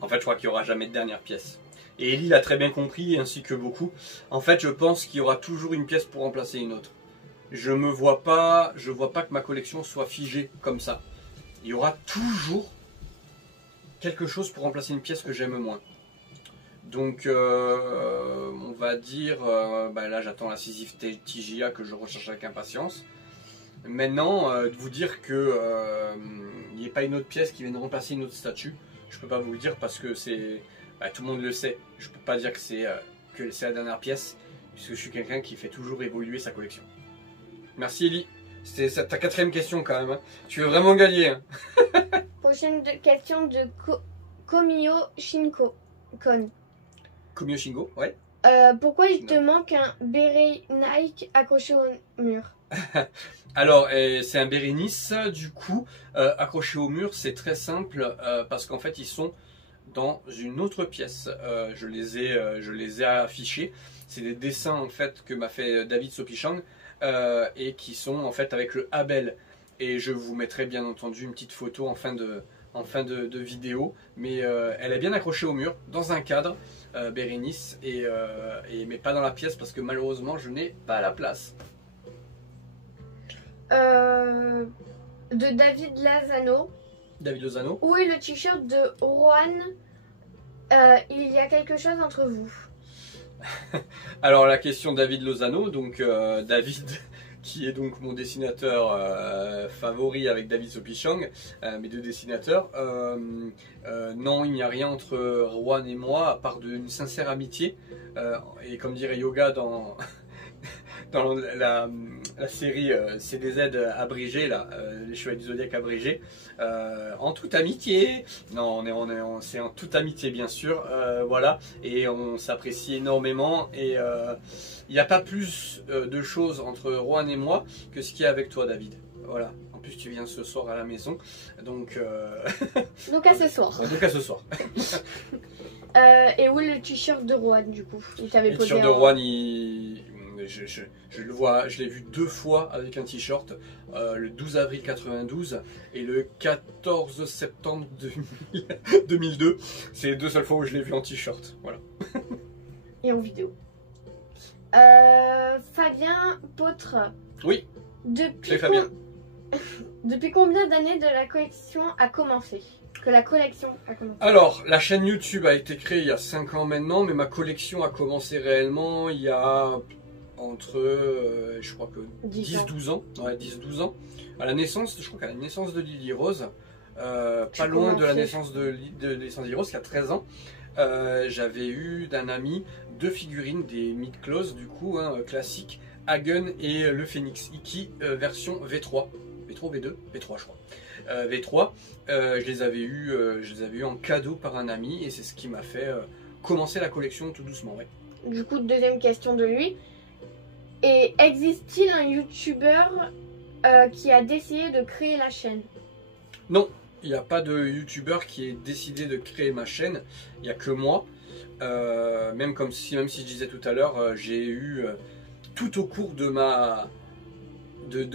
En fait, je crois qu'il n'y aura jamais de dernière pièce. Et Ellie l'a très bien compris, ainsi que beaucoup. En fait, je pense qu'il y aura toujours une pièce pour remplacer une autre. Je vois pas que ma collection soit figée comme ça. Il y aura toujours quelque chose pour remplacer une pièce que j'aime moins. Donc, on va dire, là j'attends la Sisyphe TGA que je recherche avec impatience. Maintenant, de vous dire que il n'y ait pas une autre pièce qui vienne remplacer une autre statue, je peux pas vous le dire parce que c'est, tout le monde le sait. Je peux pas dire que c'est la dernière pièce, puisque je suis quelqu'un qui fait toujours évoluer sa collection. Merci Ellie. C'était ta 4e question quand même. Hein. Tu veux vraiment gagner. Hein. Prochaine question de Komiyo Shinko-kon. Komiyo Shingo, ouais. Pourquoi il te manque un béret Nike accroché au mur? Alors, c'est un béret Nice, du coup, accroché au mur, c'est très simple, parce qu'en fait, ils sont dans une autre pièce. Je les ai affichés. C'est des dessins, en fait, que m'a fait David Sopichang, et qui sont, en fait, avec le Abel. Et je vous mettrai, bien entendu, une petite photo en fin de vidéo. Mais elle est bien accrochée au mur, dans un cadre, Bérénice, mais pas dans la pièce, parce que malheureusement, je n'ai pas la place. De David Lozano. David Lozano. Où est le t-shirt de Rohan? Il y a quelque chose entre vous. Alors la question de David Lozano, donc David qui est donc mon dessinateur favori avec David Sopichang, mes 2 dessinateurs. Non, il n'y a rien entre Rohan et moi à part d'une sincère amitié, et comme dirait Yoga dans dans la série CDZ abrégée, là, les Chevaliers du Zodiaque abrégés, en toute amitié. Non, c'est en toute amitié bien sûr, voilà, et on s'apprécie énormément, et il n'y a pas plus de choses entre Rohan et moi que ce qu'il y a avec toi, David. Voilà. En plus, tu viens ce soir à la maison, donc. Donc à ce soir. Donc à ce soir. Et où est le t-shirt de Rohan du coup? Il t'avait Le posé t-shirt de Rohan, je le vois, je l'ai vu 2 fois avec un t-shirt, le 12 avril 92 et le 14 septembre 2002. C'est les 2 seules fois où je l'ai vu en t-shirt. Voilà. Et en vidéo. Fabien Potre. Oui, Depuis, Fabien. Depuis combien d'années de la collection a commencé? Que la collection a commencé? Alors, la chaîne YouTube a été créée il y a 5 ans maintenant, mais ma collection a commencé réellement il y a entre, je crois que 10-12 ans. Ouais, 10-12 ans. À la naissance, je crois qu'à la naissance de Lily Rose, pas loin de la naissance de Lily Rose, qui a 13 ans, j'avais eu d'un ami 2 figurines des mid-close, du coup, classiques, Hagen et le Phoenix Iki, version V3. V3 ou V2 V3 je crois. V3, je les avais eu en cadeau par un ami, et c'est ce qui m'a fait commencer la collection tout doucement. Ouais. Du coup, 2e question de lui. Et existe-t-il un youtubeur qui a décidé de créer la chaîne? Non, il n'y a pas de youtubeur qui ait décidé de créer ma chaîne, il n'y a que moi. Même si je disais tout à l'heure, j'ai eu tout au cours de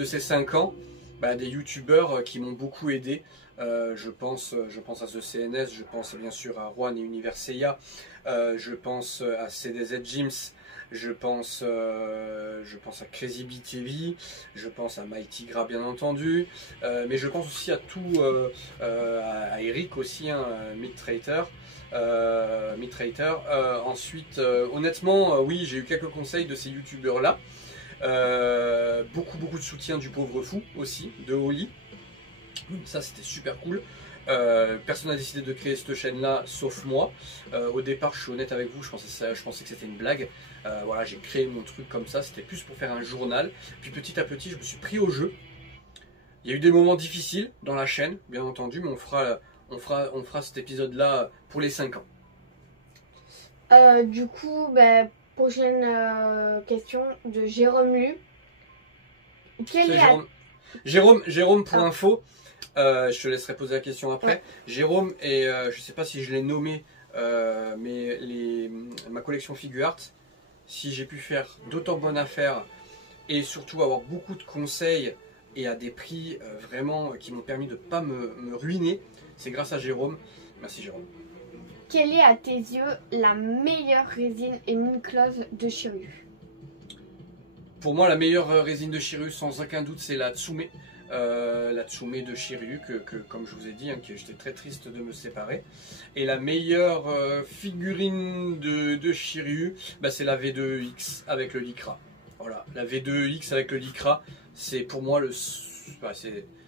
ces 5 ans, des youtubeurs qui m'ont beaucoup aidé. Je pense à The CNS, je pense bien sûr à Rohan et Universeia, je pense à CDZ Gyms, je pense à Crazy Bee TV, je pense à Mighty Gra bien entendu, mais je pense aussi à à Eric aussi, Mid-Trader. Ensuite, honnêtement, oui, j'ai eu quelques conseils de ces youtubeurs là. Beaucoup de soutien du pauvre fou aussi, de Oli. Ça c'était super cool. Personne n'a décidé de créer cette chaîne là sauf moi. Au départ, je suis honnête avec vous, je pensais que c'était une blague. Voilà, j'ai créé mon truc comme ça, c'était plus pour faire un journal. Puis petit à petit, je me suis pris au jeu. Il y a eu des moments difficiles dans la chaîne, bien entendu, mais on fera cet épisode là pour les 5 ans. Du coup, prochaine question de Jérôme Lu. Jérôme, pour info, je te laisserai poser la question après. Ouais. Jérôme, et je ne sais pas si je l'ai nommé, mais ma collection Figuart, si j'ai pu faire d'autant bonne affaire et surtout avoir beaucoup de conseils et à des prix vraiment qui m'ont permis de ne pas me ruiner. C'est grâce à Jérôme. Merci Jérôme. Quelle est à tes yeux la meilleure résine et mine close de Shiryu? Pour moi, la meilleure résine de Shiryu, sans aucun doute, c'est la Tsume. La Tsume de Shiryu, que comme je vous ai dit, hein, que j'étais très triste de me séparer. Et la meilleure figurine de Shiryu, bah, c'est la V2X avec le Lycra. Voilà, la V2X avec le Lycra, c'est pour moi le... Bah,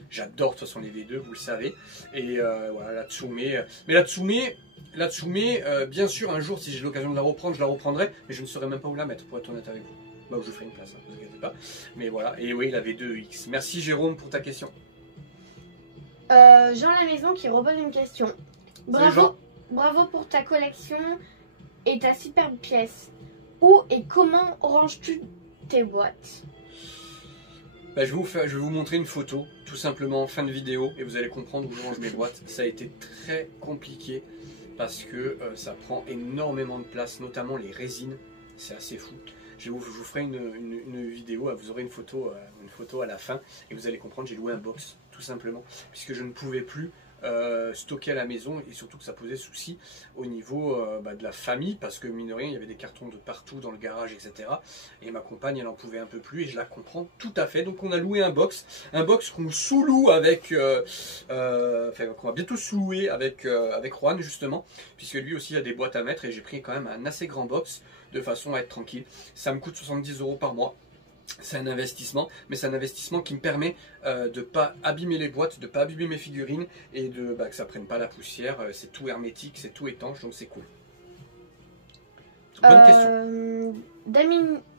j'adore de toute façon les V2, vous le savez. Et voilà, la Tsume. Mais la Tsume, bien sûr, un jour, si j'ai l'occasion de la reprendre, je la reprendrai, mais je ne saurais même pas où la mettre, pour être honnête avec vous. Bah, je ferai une place, ne vous inquiétez pas. Mais voilà, et oui, la V2X. Merci Jérôme pour ta question. Jean Lamaison qui repose une question. Salut, Jean. Bravo pour ta collection et ta superbe pièce. Où et comment ranges-tu tes boîtes? Bah, je vais vous montrer une photo, tout simplement en fin de vidéo, et vous allez comprendre où je range mes boîtes. Ça a été très compliqué parce que ça prend énormément de place, notamment les résines. C'est assez fou. Je vous ferai une vidéo, vous aurez une photo à la fin et vous allez comprendre, j'ai loué un box tout simplement puisque je ne pouvais plus stocker à la maison et surtout que ça posait souci au niveau de la famille parce que mine de rien il y avait des cartons de partout dans le garage, etc. Et ma compagne elle en pouvait un peu plus et je la comprends tout à fait. Donc on a loué un box qu'on sous-loue avec qu'on va bientôt sous-louer avec Juan justement, puisque lui aussi a des boîtes à mettre et j'ai pris quand même un assez grand box de façon à être tranquille. Ça me coûte 70 € par mois. C'est un investissement, mais c'est un investissement qui me permet de ne pas abîmer les boîtes, de ne pas abîmer mes figurines et que ça ne prenne pas la poussière. C'est tout hermétique, c'est tout étanche, donc c'est cool. Bonne question.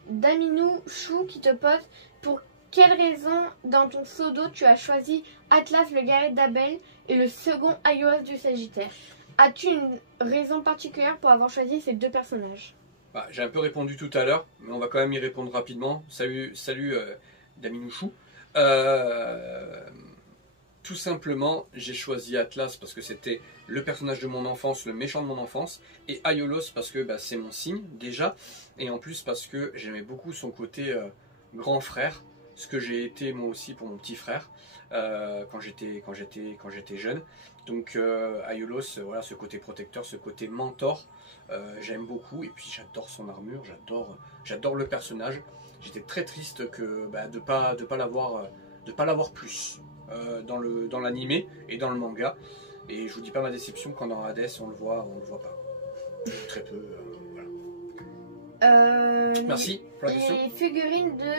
Daminou Chou qui te pose: pour quelle raison dans ton pseudo tu as choisi Atlas le guerrier d'Abel et le second Aiolos du Sagittaire? As-tu une raison particulière pour avoir choisi ces deux personnages? Bah, j'ai un peu répondu tout à l'heure, mais on va quand même y répondre rapidement. Salut Daminouchou. Tout simplement, j'ai choisi Atlas parce que c'était le personnage de mon enfance, le méchant de mon enfance, et Aiolos parce que c'est mon signe déjà, et en plus parce que j'aimais beaucoup son côté grand frère, ce que j'ai été moi aussi pour mon petit frère quand j'étais jeune. Donc Aiolos, voilà, ce côté protecteur, ce côté mentor. J'aime beaucoup et puis j'adore son armure, j'adore le personnage. J'étais très triste de pas l'avoir plus dans l'animé et dans le manga. Et je vous dis pas ma déception quand dans Hades on le voit pas. Très peu. Voilà. Merci pour la question. Les figurines de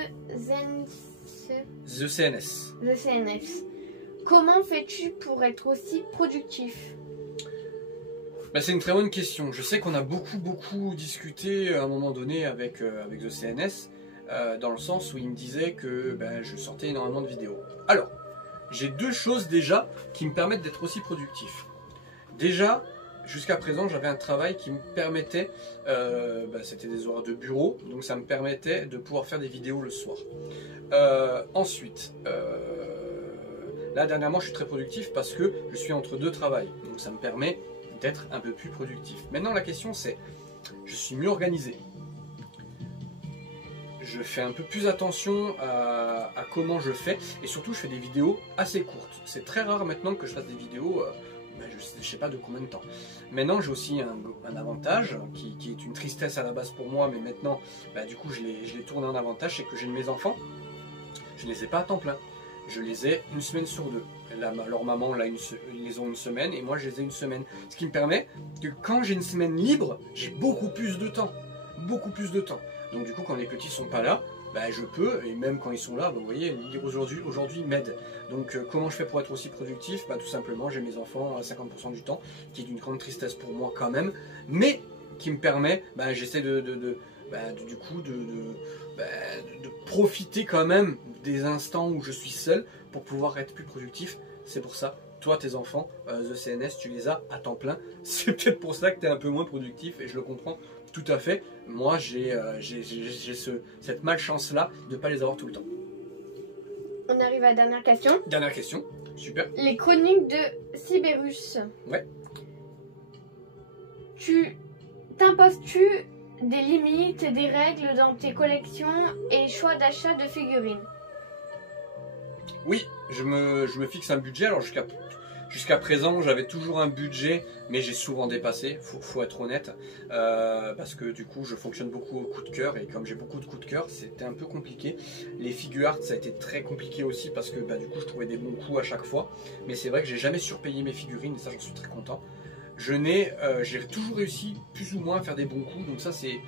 The CNS. The CNS. Comment fais-tu pour être aussi productif? C'est une très bonne question. Je sais qu'on a beaucoup discuté à un moment donné avec The CNS, dans le sens où il me disait que je sortais énormément de vidéos. Alors, j'ai deux choses déjà qui me permettent d'être aussi productif. Déjà, jusqu'à présent, j'avais un travail qui me permettait, c'était des horaires de bureau, donc ça me permettait de pouvoir faire des vidéos le soir. Ensuite, là dernièrement, je suis très productif parce que je suis entre deux travails, donc ça me permet d'être un peu plus productif. Maintenant la question c'est, je suis mieux organisé, je fais un peu plus attention à comment je fais et surtout je fais des vidéos assez courtes. C'est très rare maintenant que je fasse des vidéos, je sais pas de combien de temps. Maintenant j'ai aussi un avantage qui est une tristesse à la base pour moi, mais maintenant du coup je l'ai tourné en avantage, c'est que j'ai mes enfants, je ne les ai pas à temps plein. Je les ai une semaine sur deux. Leur maman, là, ils les ont une semaine et moi, je les ai une semaine. Ce qui me permet que quand j'ai une semaine libre, j'ai beaucoup plus de temps. Beaucoup plus de temps. Donc du coup, quand les petits sont pas là, je peux, et même quand ils sont là, vous voyez, aujourd'hui ils m'aident. Donc comment je fais pour être aussi productif? Tout simplement, j'ai mes enfants à 50% du temps, qui est d'une grande tristesse pour moi quand même, mais qui me permet, j'essaie de profiter quand même des instants où je suis seul pour pouvoir être plus productif. C'est pour ça, toi tes enfants, The CNS, tu les as à temps plein. C'est peut-être pour ça que tu es un peu moins productif et je le comprends tout à fait. Moi j'ai cette malchance là de ne pas les avoir tout le temps. On arrive à la dernière question. Dernière question, super. Les chroniques de Sibérus. Ouais. T'imposes-tu des limites, des règles dans tes collections et choix d'achat de figurines? Oui, je me fixe un budget. Alors jusqu'à présent, j'avais toujours un budget, mais j'ai souvent dépassé, faut être honnête, parce que du coup, je fonctionne beaucoup au coup de cœur, et comme j'ai beaucoup de coups de cœur, c'était un peu compliqué. Les figure art, ça a été très compliqué aussi, parce que du coup, je trouvais des bons coups à chaque fois, mais c'est vrai que j'ai jamais surpayé mes figurines, et ça, j'en suis très content. J'ai toujours réussi plus ou moins à faire des bons coups, donc ça c'est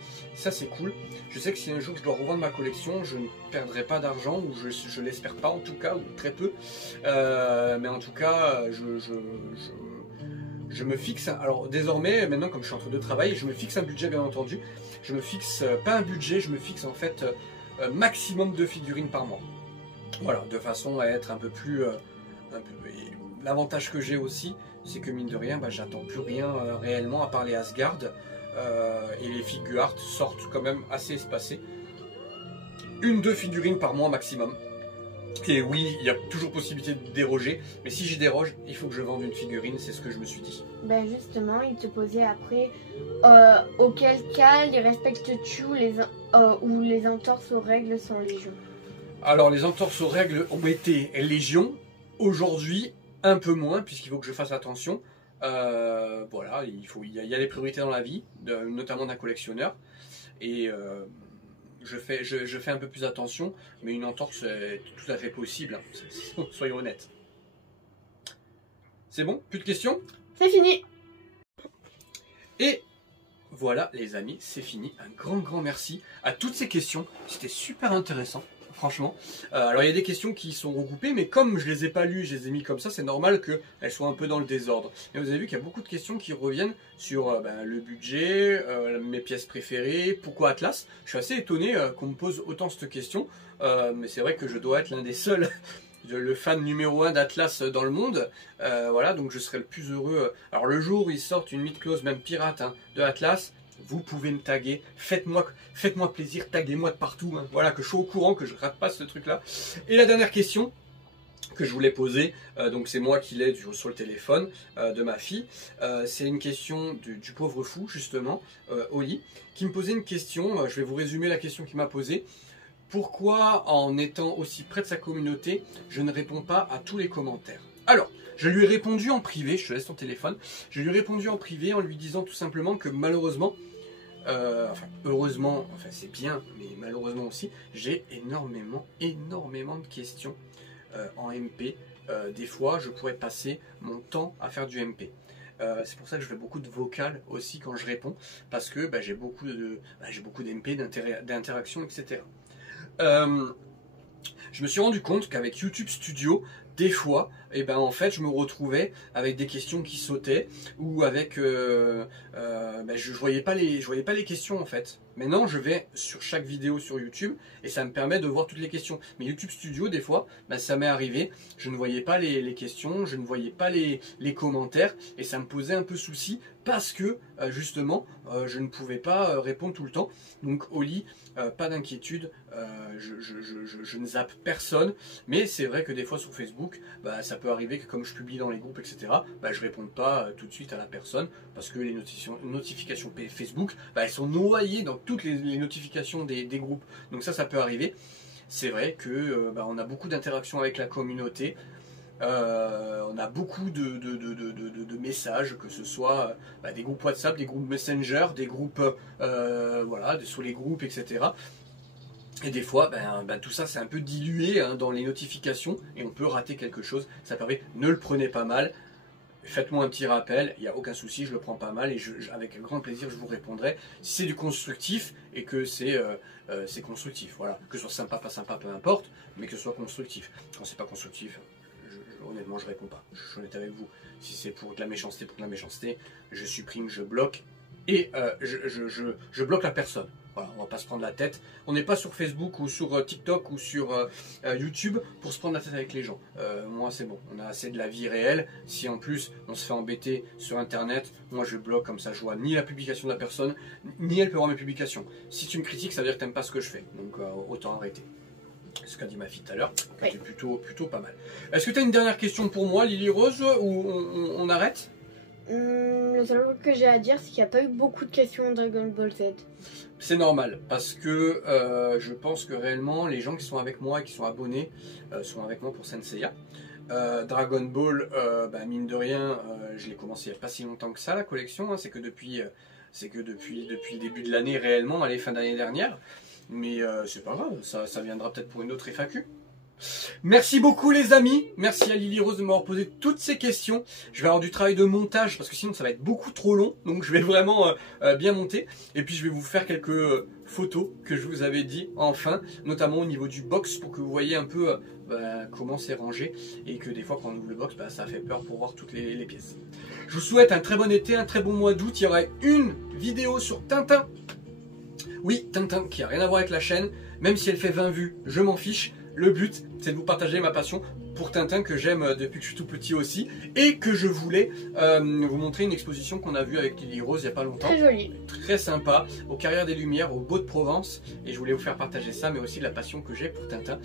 cool. Je sais que si un jour je dois revendre ma collection, je ne perdrai pas d'argent, ou je l'espère pas en tout cas, ou très peu. Mais en tout cas, je me fixe, alors désormais, maintenant comme je suis entre deux travails, je me fixe un budget bien entendu. Je me fixe pas un budget, je me fixe en fait maximum de figurines par mois. Voilà, de façon à être un peu plus... L'avantage que j'ai aussi, c'est que mine de rien, j'attends plus rien réellement à part les Asgard, et les figure art sortent quand même assez espacées. 1-2 figurines par mois maximum. Et oui, il y a toujours possibilité de déroger, mais si j'y déroge, il faut que je vende une figurine, c'est ce que je me suis dit. Ben justement, il te posait après auquel cas les respectes-tu ou les entorses aux règles sont légion. Alors les entorses aux règles ont été légion, aujourd'hui un peu moins, puisqu'il faut que je fasse attention. Voilà, il y a les priorités dans la vie, notamment d'un collectionneur, et je fais un peu plus attention, mais une entorse est tout à fait possible, hein. Soyons honnêtes. C'est bon? Plus de questions? C'est fini. Et voilà les amis, c'est fini. Un grand merci à toutes ces questions, c'était super intéressant. Franchement. Alors il y a des questions qui sont regroupées, mais comme je les ai pas lues, je les ai mis comme ça, c'est normal qu'elles soient un peu dans le désordre. Et vous avez vu qu'il y a beaucoup de questions qui reviennent sur le budget, mes pièces préférées, pourquoi Atlas. Je suis assez étonné qu'on me pose autant cette question, mais c'est vrai que je dois être l'un des seuls, le fan numéro 1 d'Atlas dans le monde. Voilà, donc je serai le plus heureux. Alors le jour où ils sortent une mythe-close, même pirate, hein, de Atlas, vous pouvez me taguer, faites-moi plaisir, taguez-moi de partout, hein. Voilà, que je sois au courant, que je rate pas ce truc-là. Et la dernière question que je voulais poser, donc c'est moi qui l'ai sur le téléphone de ma fille, c'est une question du pauvre fou, justement, Oli, qui me posait une question, je vais vous résumer la question qu'il m'a posée. Pourquoi, en étant aussi près de sa communauté, je ne réponds pas à tous les commentaires? Alors, je lui ai répondu en privé, je te laisse ton téléphone, je lui ai répondu en privé en lui disant tout simplement que malheureusement, heureusement, c'est bien, mais malheureusement aussi, j'ai énormément de questions en MP. Des fois, je pourrais passer mon temps à faire du MP. C'est pour ça que je fais beaucoup de vocales aussi quand je réponds, parce que j'ai beaucoup d'MP, d'interaction, etc. Je me suis rendu compte qu'avec YouTube Studio, des fois, en fait, je me retrouvais avec des questions qui sautaient, ou avec, je voyais pas les questions en fait. Maintenant, je vais sur chaque vidéo sur YouTube et ça me permet de voir toutes les questions. Mais YouTube Studio, des fois, ça m'est arrivé, je ne voyais pas les questions, je ne voyais pas les commentaires et ça me posait un peu souci parce que justement, je ne pouvais pas répondre tout le temps. Donc, Oli, pas d'inquiétude, je ne zappe personne, mais c'est vrai que des fois sur Facebook, ça peut arriver que comme je publie dans les groupes, etc., je réponde pas tout de suite à la personne parce que les notifications Facebook, elles sont noyées dans toutes les notifications des groupes. Donc ça peut arriver. C'est vrai que on a beaucoup d'interactions avec la communauté. On a beaucoup de messages, que ce soit des groupes WhatsApp, des groupes Messenger, des groupes voilà, sur les groupes, etc. Et des fois, tout ça c'est un peu dilué hein, dans les notifications et on peut rater quelque chose. Ça permet, ne le prenez pas mal. Faites-moi un petit rappel, il n'y a aucun souci, je le prends pas mal et avec grand plaisir je vous répondrai. Si c'est du constructif et que c'est constructif, voilà. Que ce soit sympa, pas sympa, peu importe, mais que ce soit constructif. Quand c'est pas constructif, honnêtement je réponds pas. Je suis honnête avec vous. Si c'est pour de la méchanceté, je supprime, je bloque et je bloque la personne. Voilà, on va pas se prendre la tête. On n'est pas sur Facebook ou sur TikTok ou sur YouTube pour se prendre la tête avec les gens. Moi c'est bon, on a assez de la vie réelle. Si en plus on se fait embêter sur internet, moi je bloque comme ça, je vois ni la publication de la personne, ni elle peut voir mes publications. Si tu me critiques, ça veut dire que tu n'aimes pas ce que je fais. Donc autant arrêter. C'est ce qu'a dit ma fille tout à l'heure, qui était plutôt pas mal. Est-ce que tu as une dernière question pour moi, Lily Rose, ou on arrête? Le seul truc que j'ai à dire, c'est qu'il n'y a pas eu beaucoup de questions en Dragon Ball Z. C'est normal, parce que je pense que réellement, les gens qui sont avec moi et qui sont abonnés sont avec moi pour Saint Seiya. Dragon Ball, mine de rien, je l'ai commencé il n'y a pas si longtemps que ça, la collection. Hein, c'est que depuis le début de l'année réellement, allez, fin d'année dernière. Mais c'est pas grave, ça viendra peut-être pour une autre FAQ. Merci beaucoup les amis, merci à Lily Rose de m'avoir posé toutes ces questions. Je vais avoir du travail de montage parce que sinon ça va être beaucoup trop long, donc je vais vraiment bien monter. Et puis je vais vous faire quelques photos que je vous avais dit enfin, notamment au niveau du box pour que vous voyez un peu comment c'est rangé et que des fois quand on ouvre le box, ça fait peur pour voir toutes les pièces. Je vous souhaite un très bon été, un très bon mois d'août. Il y aura une vidéo sur Tintin. Oui, Tintin qui a rien à voir avec la chaîne, même si elle fait 20 vues, je m'en fiche. Le but, c'est de vous partager ma passion pour Tintin que j'aime depuis que je suis tout petit aussi et que je voulais vous montrer une exposition qu'on a vue avec Lily Rose il n'y a pas longtemps. Très jolie. Très sympa, aux Carrières des Lumières, au Beau de Provence. Et je voulais vous faire partager ça, mais aussi la passion que j'ai pour Tintin.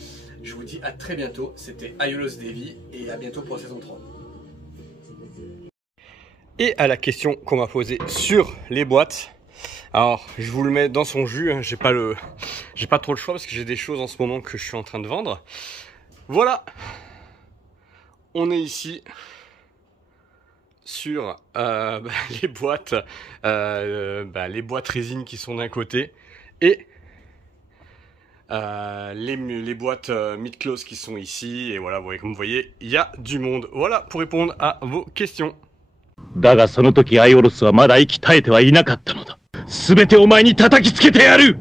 Je vous dis à très bientôt. C'était Aiolos Davy et à bientôt pour la saison 3. Et à la question qu'on m'a posée sur les boîtes. Alors, je vous le mets dans son jus, hein. J'ai pas trop le choix parce que j'ai des choses en ce moment que je suis en train de vendre. Voilà, on est ici sur les boîtes résine qui sont d'un côté et les boîtes mid-close qui sont ici. Et voilà, comme vous voyez, il y a du monde. Voilà pour répondre à vos questions. だがその時アイオロスはまだ息絶えてはいなかったのだ。すべてお前に叩きつけてやる。